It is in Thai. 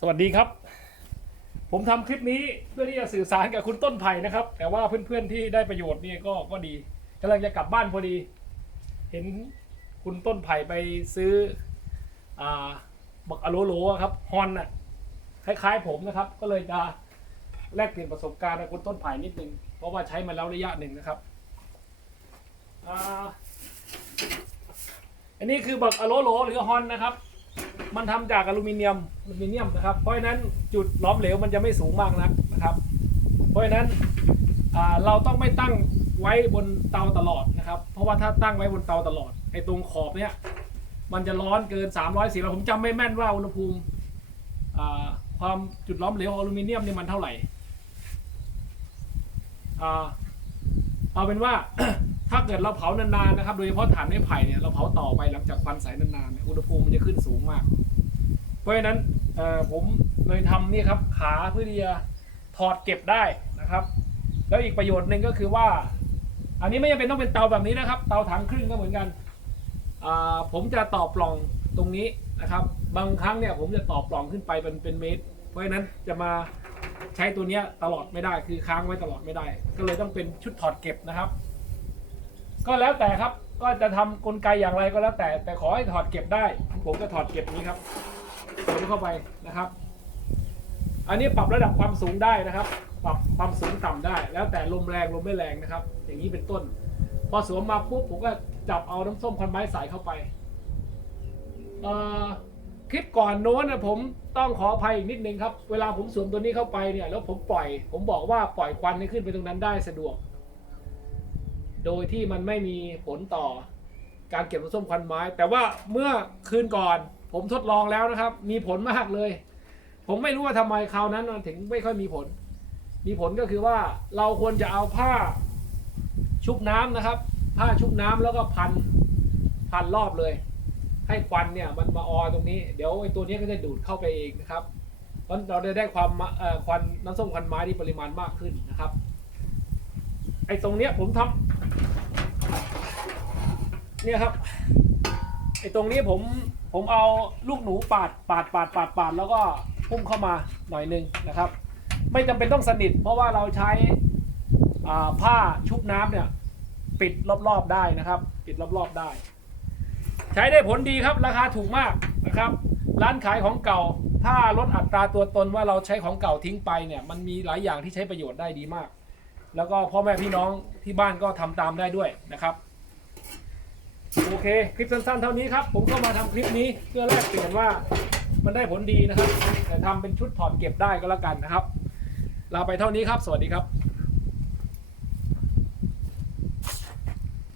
สวัสดีครับ ผมทำคลิปนี้เพื่อที่จะสื่อสารกับคุณต้นไผ่นะครับ แต่ว่าเพื่อนๆที่ได้ประโยชน์นี่ก็ก็ดีกำลังจะกลับบ้านพอดี เห็นคุณต้นไผ่ไปซื้ออ่าบักอะโลโละครับฮอนน่ะคล้ายๆ ผมนะครับ ก็เลยจะแลกเปลี่ยนประสบการณ์กับคุณต้นไผ่นิดนึงเพราะว่าใช้มาแล้วระยะหนึ่งนะครับอ,อันนี้คือบักอะโลโลหรือฮอนนะครับ มันทำจากอลูมิเนียมอลูมิเนียมนะครับ เพราะฉะนั้นจุดล้อมเหลวมันจะไม่สูงมากนักนะครับ เพราะฉะนั้นเราต้องไม่ตั้งไว้บนเตาตลอดนะครับ เพราะว่าถ้าตั้งไว้บนเตาตลอดไอ้ตรงขอบเนี้ยมันจะร้อนเกิน 300สี่ผมจำไม่แม่นว่าอุณหภูมิความจุดล้อมเหลวอลูมิเนียมนี่มันเท่าไหร่เอาเป็นว่าถ้าเกิดเราเผานานๆนะครับ โดยเฉพาะถ่านไม้ไผ่เนี่ยเราเผาต่อไปหลังจากควันใสนานๆอุณหภูมิมันจะขึ้นสูงมาก เพราะฉะนั้นผมเลยทำนี่ครับขาเพื่อที่จะถอดเก็บได้นะครับ แล้วอีกประโยชน์หนึ่งก็คือว่า อันนี้ไม่จำเป็นต้องเป็นเตาแบบนี้นะครับ เตาถังครึ่งก็เหมือนกันผมจะต่อปล่องตรงนี้นะครับ บางครั้งเนี่ยผมจะต่อปล่องขึ้นไปเป็นเป็นเมตร เพราะฉะนั้นจะมาใช้ตัวนี้ตลอดไม่ได้คือค้างไว้ตลอดไม่ได้ ก็เลยต้องเป็นชุดถอดเก็บนะครับ ก็แล้วแต่ครับก็จะทำกลไกอย่างไรก็แล้วแต่แต่ขอให้ถอดเก็บได้ ผมก็ถอดเก็บนี้ครับ เสวมเข้าไปนะครับ อันนี้ปรับระดับความสูงได้นะครับ ปรับความสูงต่ำได้ แล้วแต่ลมแรงลมไม่แรงนะครับ อย่างนี้เป็นต้น พอสวมมาปุ๊บผมก็จับเอาน้ำส้มควันไม้ใส่เข้าไปเออคลิปก่อนโน้นนะผมต้องขออภัยอีกนิดนึงครับ เวลาผมสวมตัวนี้เข้าไปเนี่ย แล้วผมปล่อย ผมบอกว่าปล่อยควันให้ขึ้นไปตรงนั้นได้สะดวก โดยที่มันไม่มีผลต่อการเก็บน้ำส้มควันไม้ แต่ว่าเมื่อคืนก่อน ผมทดลองแล้วนะครับ มีผลมากเลย ผมไม่รู้ว่าทำไมคราวนั้นมันถึงไม่ค่อยมีผล มีผลก็คือว่าเราควรจะเอาผ้าชุบน้ำนะครับ ผ้าชุบน้ำแล้วก็พันพันรอบเลย ให้ควันเนี่ยมันมาออตรงนี้ เดี๋ยวไอ้ตัวนี้ก็จะดูดเข้าไปเองนะครับเพราะเราจะได้ความควันน้ำส้มควันไม้ที่ปริมาณมากขึ้นนะครับ ไอ้ตรงเนี้ยผมทำเนี่ยครับ อ้ตรงนี้ผมผมเอาลูกหนูปาดปาดปาดปาดปาดแล้วก็พุ่มเข้ามาหน่อยหนึงนะครับ ไม่จำเป็นต้องสนิท เพราะว่าเราใช้ผ้าชุบน้ำเนี่ยปิดรอบๆได้นะครับ ปิดรอบๆได้ ใช้ได้ผลดีครับราคาถูกมากนะครับ ร้านขายของเก่า ถ้าลดอัตราตัวตนว่าเราใช้ของเก่าทิ้งไปเนี่ยมันมีหลายอย่างที่ใช้ประโยชน์ได้ดีมาก แล้วก็พ่อแม่พี่น้องที่บ้านก็ทำตามได้ด้วยนะครับ โอเค คลิปสั้นๆ เท่านี้ครับ ผมก็มาทำคลิปนี้เพื่อแลกเปลี่ยนว่ามันได้ผลดีนะครับ แต่ทำเป็นชุดถอดเก็บได้ก็แล้วกันนะครับ ลาไปเท่านี้ครับ สวัสดีครับ